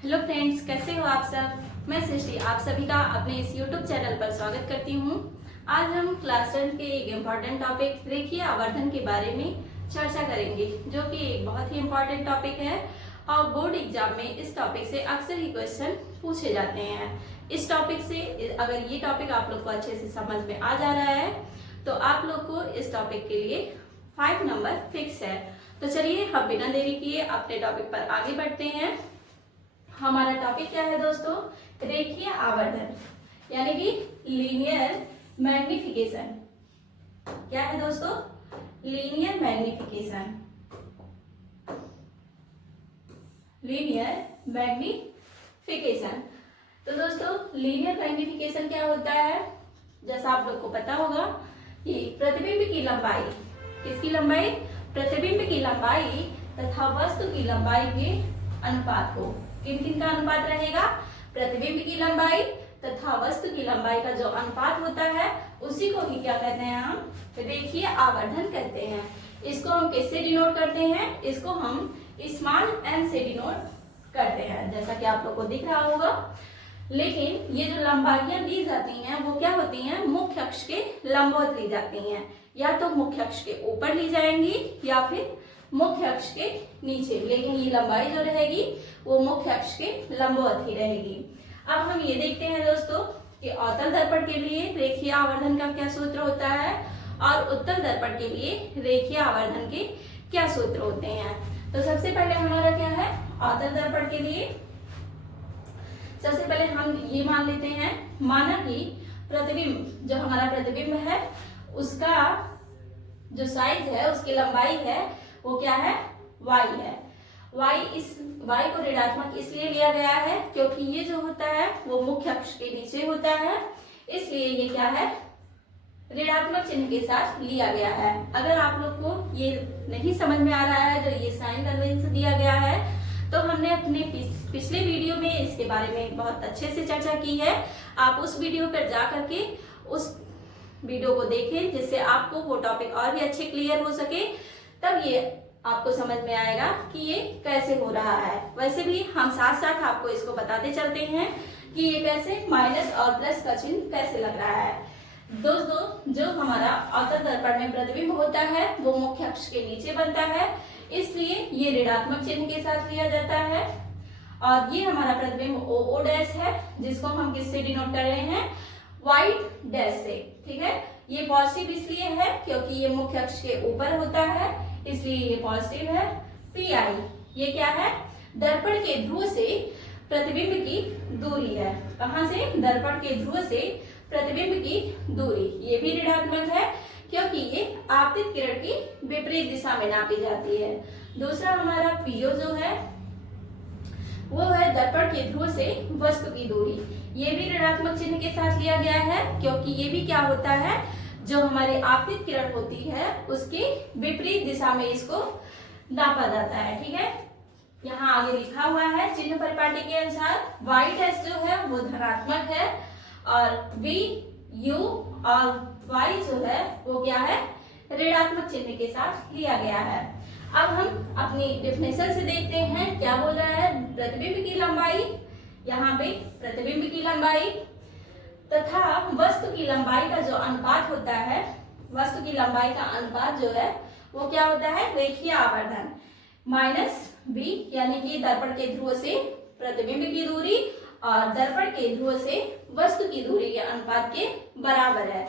Hello friends, कैसे हो आप सब। मैं सृष्टि आप सभी का अपने इस यूट्यूब चैनल पर स्वागत करती हूँ। आज हम क्लास 10 के एक इम्पॉर्टेंट टॉपिक रेखीय आवर्धन के बारे में चर्चा करेंगे, जो कि एक बहुत ही इम्पॉर्टेंट टॉपिक है और बोर्ड एग्जाम में इस टॉपिक से अक्सर ही क्वेश्चन पूछे जाते हैं। इस टॉपिक से अगर ये टॉपिक आप लोग को अच्छे से समझ में आ जा रहा है तो आप लोग को इस टॉपिक के लिए 5 नंबर फिक्स है। तो चलिए हम बिना देरी किए अपने टॉपिक पर आगे बढ़ते हैं। हमारा टॉपिक क्या है दोस्तों? रेखीय आवर्धन यानी कि लीनियर मैग्निफिकेशन। क्या है दोस्तों? Linear magnification. Linear magnification. तो दोस्तों लीनियर मैग्निफिकेशन क्या होता है? जैसा आप लोग को पता होगा कि प्रतिबिंब की लंबाई, किसकी लंबाई? प्रतिबिंब की लंबाई तथा वस्तु की लंबाई के अनुपात को, किन किन का अनुपात रहेगा? प्रतिबिंब की लंबाई तथा वस्तु की लंबाई का जो अनुपात होता है उसी को ही क्या कहते हैं? हम रेखीय आवर्धन कहते हैं। इसको हम किससे डिनोट करते हैं? इसको हम स्मॉल n से डिनोट करते हैं, जैसा कि आप लोग को दिख रहा होगा। लेकिन ये जो लंबाइयां दी जाती हैं वो क्या होती हैं? मुख्य अक्ष के लंबवत ली जाती हैं, या तो मुख्य अक्ष के ऊपर ली जाएंगी या फिर मुख्य अक्ष के नीचे, लेकिन ये लंबाई जो रहेगी वो मुख्य अक्ष के लंबवत ही रहेगी। अब हम ये देखते हैं दोस्तों कि अवतल दर्पण के लिए रेखीय आवर्धन का क्या सूत्र होता है और उत्तल दर्पण के लिए रेखीय आवर्धन के क्या सूत्र होते हैं। तो सबसे पहले हमारा क्या है? अवतल दर्पण के लिए सबसे पहले हम ये मान लेते हैं, माना कि प्रतिबिंब, जो हमारा प्रतिबिंब है उसका जो साइज है, उसकी लंबाई है वो क्या है? y है। इस y को ऋणात्मक इसलिए लिया गया है क्योंकि ये जो होता है वो मुख्य अक्ष के नीचे होता है, इसलिए ये क्या है? ऋणात्मक चिन्ह के साथ लिया गया है। अगर आप लोग को ये नहीं समझ में आ रहा है, जो ये साइन कन्वेंशन दिया गया है, तो हमने अपने पिछले वीडियो में इसके बारे में बहुत अच्छे से चर्चा की है। आप उस वीडियो पर जा करके उस वीडियो को देखें, जिससे आपको वो टॉपिक और भी अच्छे क्लियर हो सके। तब ये आपको समझ में आएगा कि ये कैसे हो रहा है। वैसे भी हम साथ साथ आपको इसको बताते चलते हैं कि ये कैसे माइनस और प्लस का चिन्ह कैसे लग रहा है। दोस्तों, जो हमारा अवतल दर्पण में प्रतिबिंब होता है वो मुख्य अक्ष के नीचे बनता है, इसलिए ये ऋणात्मक चिन्ह के साथ लिया जाता है। और ये हमारा प्रतिबिंब ओ डैश है, जिसको हम किससे डिनोट कर रहे हैं? व्हाइट डैश से। ठीक है, ये पॉजिटिव इसलिए है क्योंकि ये मुख्य अक्ष के ऊपर होता है, इसलिए ये पॉजिटिव है। PI ये क्या है? दर्पण के ध्रुव से प्रतिबिंब की दूरी है। कहां से? दर्पण के ध्रुव से प्रतिबिंब की दूरी। ये भी ऋणात्मक है क्योंकि ये आपतित किरण की विपरीत दिशा में नापी जाती है। दूसरा हमारा PO जो है वो है दर्पण के ध्रुव से वस्तु की दूरी। ये भी ऋणात्मक चिन्ह के साथ लिया गया है क्योंकि ये भी क्या होता है? जो हमारी आपतित किरण होती है उसकी विपरीत दिशा में इसको नापा जाता है। ठीक है, यहाँ आगे लिखा हुआ है चिन्ह परिपाटी के अनुसार वाई डैश जो है वो धनात्मक है और V, U और Y जो है वो क्या है? ऋणात्मक चिन्ह के साथ लिया गया है। अब हम अपनी डेफिनेशन से देखते हैं क्या बोल रहा है। प्रतिबिंब की लंबाई, यहाँ पे प्रतिबिंब की लंबाई तथा वस्तु की लंबाई का जो अनुपात होता है, वस्तु की लंबाई का अनुपात जो है वो क्या होता है? रेखीय आवर्धन माइनस b, यानी कि दर्पण के ध्रुव से प्रतिबिंब की दूरी और दर्पण के ध्रुव से वस्तु की दूरी के अनुपात के बराबर है।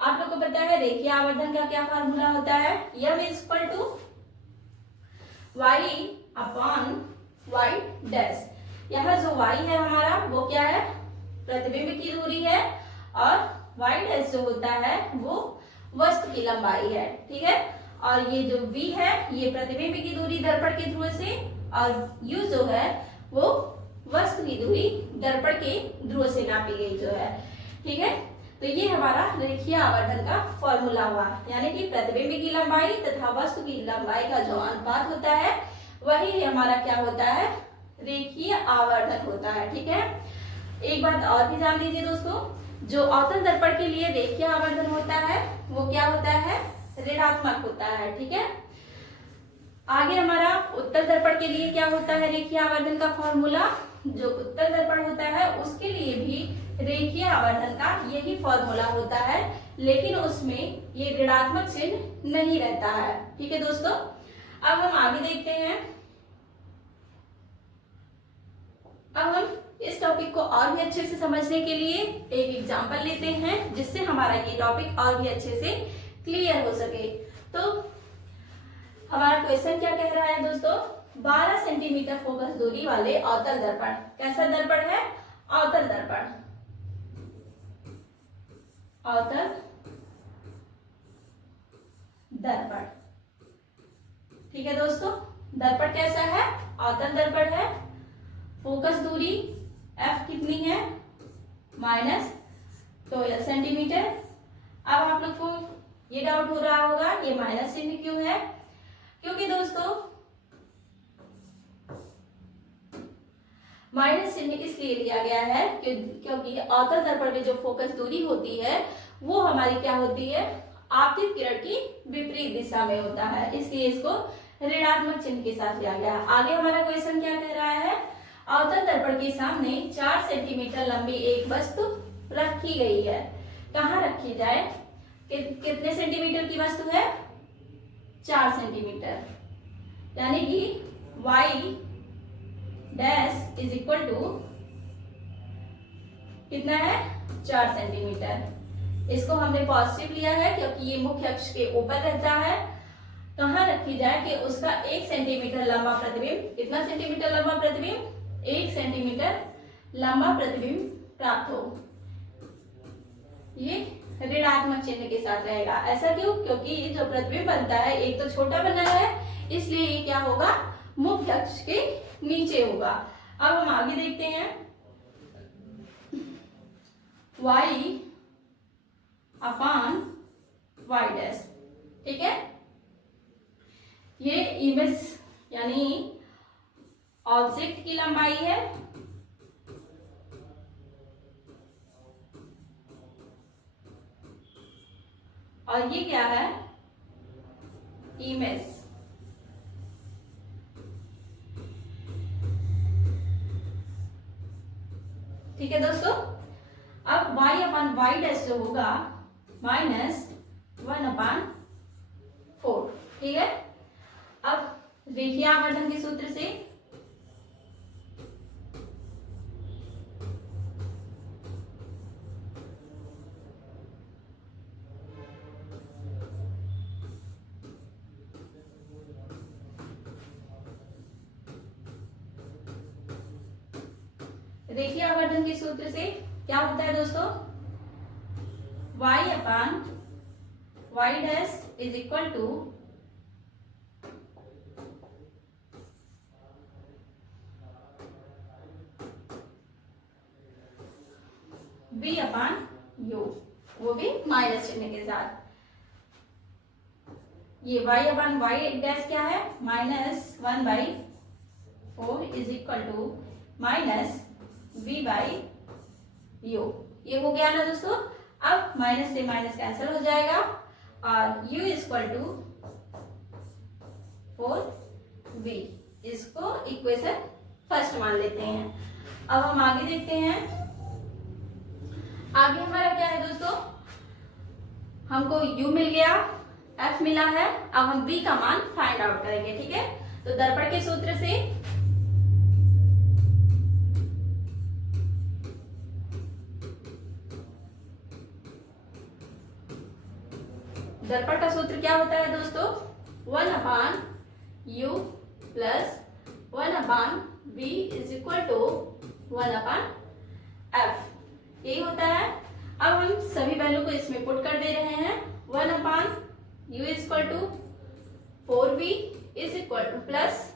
आप लोग को पता है रेखीय आवर्धन का क्या फार्मूला होता है? m equal to y upon y dash. यहाँ जो y है हमारा वो क्या है? प्रतिबिंब की दूरी है और y डैश जो होता है वो वस्तु की लंबाई है। ठीक है, और ये जो v है ये प्रतिबिंब की दूरी दर्पण के ध्रुव से और u जो है वो वस्तु की दूरी दर्पण के ध्रुव से नापी गई जो है। ठीक है, तो ये हमारा रेखीय आवर्धन का फॉर्मूला हुआ, यानी कि प्रतिबिंब की लंबाई तथा वस्तु की लंबाई का जो अनुपात होता है वही हमारा क्या होता है? रेखीय आवर्धन होता है। ठीक है, एक बात और भी जान लीजिए दोस्तों, जो अवतल दर्पण के लिए रेखीय आवर्धन होता है वो क्या होता है? ऋणात्मक होता है। ठीक है, आगे हमारा उत्तल दर्पण के लिए क्या होता है रेखीय आवर्धन का फॉर्मूला, जो उत्तल दर्पण होता है उसके लिए भी रेखीय आवर्धन का यही फॉर्मूला होता है, लेकिन उसमें ये ऋणात्मक चिन्ह नहीं रहता है। ठीक है दोस्तों, अब हम आगे देखते हैं। अब हम इस टॉपिक को और भी अच्छे से समझने के लिए एक एग्जांपल लेते हैं, जिससे हमारा ये टॉपिक और भी अच्छे से क्लियर हो सके। तो हमारा क्वेश्चन क्या कह रहा है दोस्तों, 12 सेंटीमीटर फोकस दूरी वाले अवतल दर्पण, कैसा दर्पण है, अवतल दर्पण, अवतल दर्पण। ठीक है दोस्तों, दर्पण कैसा है, अवतल दर्पण है, फोकस दूरी f कितनी है, -12 सेंटीमीटर। अब आप लोग को ये डाउट हो रहा होगा ये माइनस चिन्ह क्यों है, क्योंकि दोस्तों माइनस चिन्ह इसलिए लिया गया है क्योंकि अवतल दर्पण में जो फोकस दूरी होती है वो हमारी क्या होती है, आपतित किरण की विपरीत दिशा में होता है, इसलिए इसको ऋणात्मक चिन्ह के साथ लिया गया है। आगे हमारा क्वेश्चन क्या कह रहा है, अवतल दर्पण के सामने 4 सेंटीमीटर लंबी एक वस्तु रखी गई है, कहाँ रखी जाए, कितने सेंटीमीटर की वस्तु है, 4 सेंटीमीटर, यानी कि y dash is equal to कितना है, 4 सेंटीमीटर। इसको हमने पॉजिटिव लिया है क्योंकि ये मुख्य अक्ष के ऊपर रहता है। कहाँ रखी जाए कि उसका 1 सेंटीमीटर लंबा प्रतिबिंब, कितना सेंटीमीटर लंबा प्रतिबिंब, 1 सेंटीमीटर लंबा प्रतिबिंब प्राप्त हो। ये ऋणात्मक चिन्ह के साथ रहेगा। ऐसा क्यों, क्योंकि जो प्रतिबिंब बनता है एक तो छोटा बना है, इसलिए ये क्या होगा, मुख्य अक्ष के नीचे होगा। अब हम आगे देखते हैं, y अपान y डैश। ठीक है, ये इमेज यानी ऑब्जेक्ट की लंबाई है, और ये क्या है, इमेज। ठीक है दोस्तों, अब y अपान y डैश जो होगा -1/4। ठीक है, अब रेखीय आवर्धन के सूत्र से रेखीय आवर्धन के सूत्र से क्या होता है दोस्तों, y upon y dash is equal to v upon u, वो भी माइनस चिन्ह के साथ। ये y अपान y डैश क्या है, -1/4 इज इक्वल टू -v/u। ये हो गया ना दोस्तों। अब माइनस से माइनस कैंसिल हो जाएगा और u इक्वल टू 4v, इसको इक्वेशन फर्स्ट मान लेते हैं। अब हम आगे देखते हैं, आगे हमारा क्या है दोस्तों, हमको u मिल गया, f मिला है, अब हम v का मान फाइंड आउट करेंगे। ठीक है, तो दर्पण के सूत्र से दर्पण का सूत्र क्या होता है दोस्तों, 1/u plus 1/v is equal to 1/f, यही होता है। अब हम सभी वैल्यू को इसमें पुट कर दे रहे हैं, 1/u is equal to 4v is equal to plus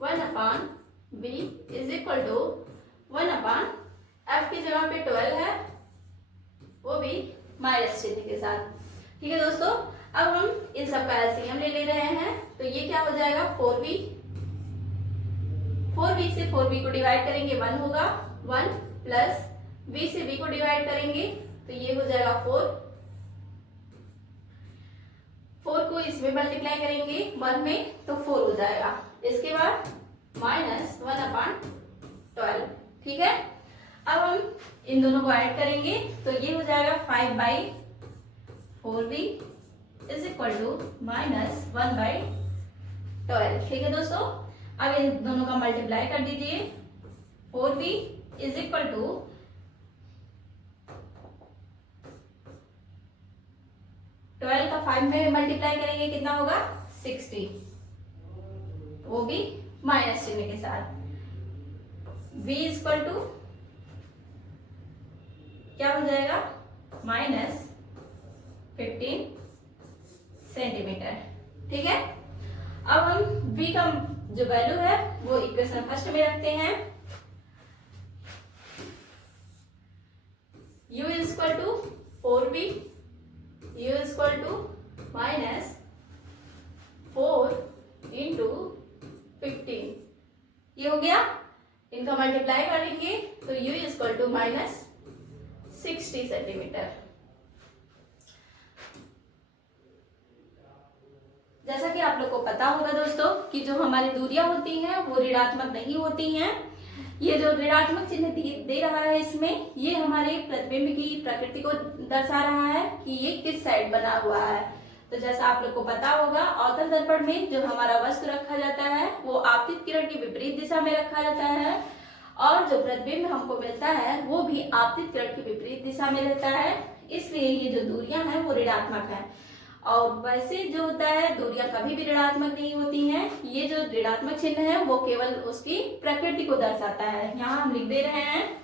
1/v is equal to 1/f की जगह पे 12 है, वो भी माइनस चिन्ह के साथ। ठीक है दोस्तों, अब हम इन सब का एलसीएम ले रहे हैं, तो ये क्या हो जाएगा, 4v से 4v को डिवाइड करेंगे 1 होगा, 1 प्लस v से v को डिवाइड करेंगे तो ये हो जाएगा 4, को इसमें मल्टीप्लाई करेंगे 1 में तो 4 हो जाएगा। इसके बाद -1/12, ठीक है। अब हम इन दोनों को ऐड करेंगे तो ये हो जाएगा 5/4b इज इक्वल टू -1/12, ठीक है दोस्तों। अब इन दोनों का मल्टीप्लाई कर दीजिए। 4b इज इक्वल टू 12 का 5 में मल्टीप्लाई करेंगे कितना होगा 60, वो भी माइनस चिन्ह के साथ। b इक्वल टू क्या हो जाएगा -15 सेंटीमीटर, ठीक है। अब हम v का जो वैल्यू है वो इक्वेशन फर्स्ट में रखते हैं। u equal to 4b, u equal to -4 into 15, ये हो गया। इनका मल्टीप्लाई करेंगे तो u इक्वल टू -60 सेंटीमीटर। जैसा कि आप लोग को पता होगा दोस्तों कि जो हमारी दूरियां होती हैं वो ऋणात्मक नहीं होती हैं। ये जो ऋणात्मक चिन्ह दे रहा है इसमें, ये हमारे प्रतिबिंब की प्रकृति को दर्शा रहा है कि ये किस साइड बना हुआ है। तो जैसा आप लोग को पता होगा, अवतल दर्पण में जो हमारा वस्तु रखा जाता है वो आपतित किरण की विपरीत दिशा में रखा जाता है, और जो प्रतिबिंब हमको मिलता है वो भी आपतित किरण की विपरीत दिशा में रहता है। इसलिए ये जो दूरियां हैं वो ऋणात्मक है। और वैसे जो होता है, दूरियां कभी भी ऋणात्मक नहीं होती हैं। ये जो ऋणात्मक चिन्ह है वो केवल उसकी प्रकृति को दर्शाता है। यहाँ हम लिख दे रहे हैं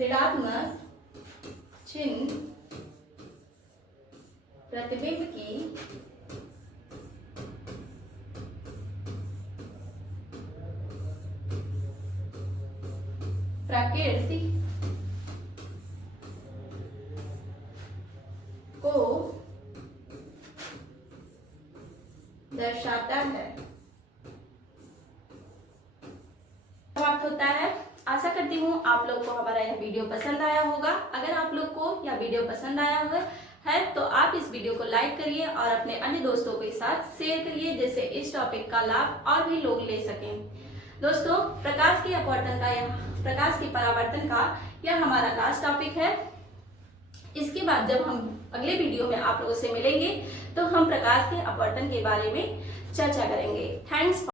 ऋणात्मक चिन्ह प्रतिबिंब की प्रकृति को दर्शाता है। समाप्त होता है। आशा करती हूँ आप लोग को हमारा यह वीडियो पसंद आया होगा। अगर आप लोग को यह वीडियो पसंद आया है तो आप इस वीडियो को लाइक करिए और अपने अन्य दोस्तों के साथ शेयर करिए, जिससे इस टॉपिक का लाभ और भी लोग ले सकें। दोस्तों, प्रकाश की परावर्तन का यह हमारा लास्ट टॉपिक है। इसके बाद जब हम अगले वीडियो में आप लोगों से मिलेंगे तो हम प्रकाश के अपवर्तन के बारे में चर्चा करेंगे। थैंक्स।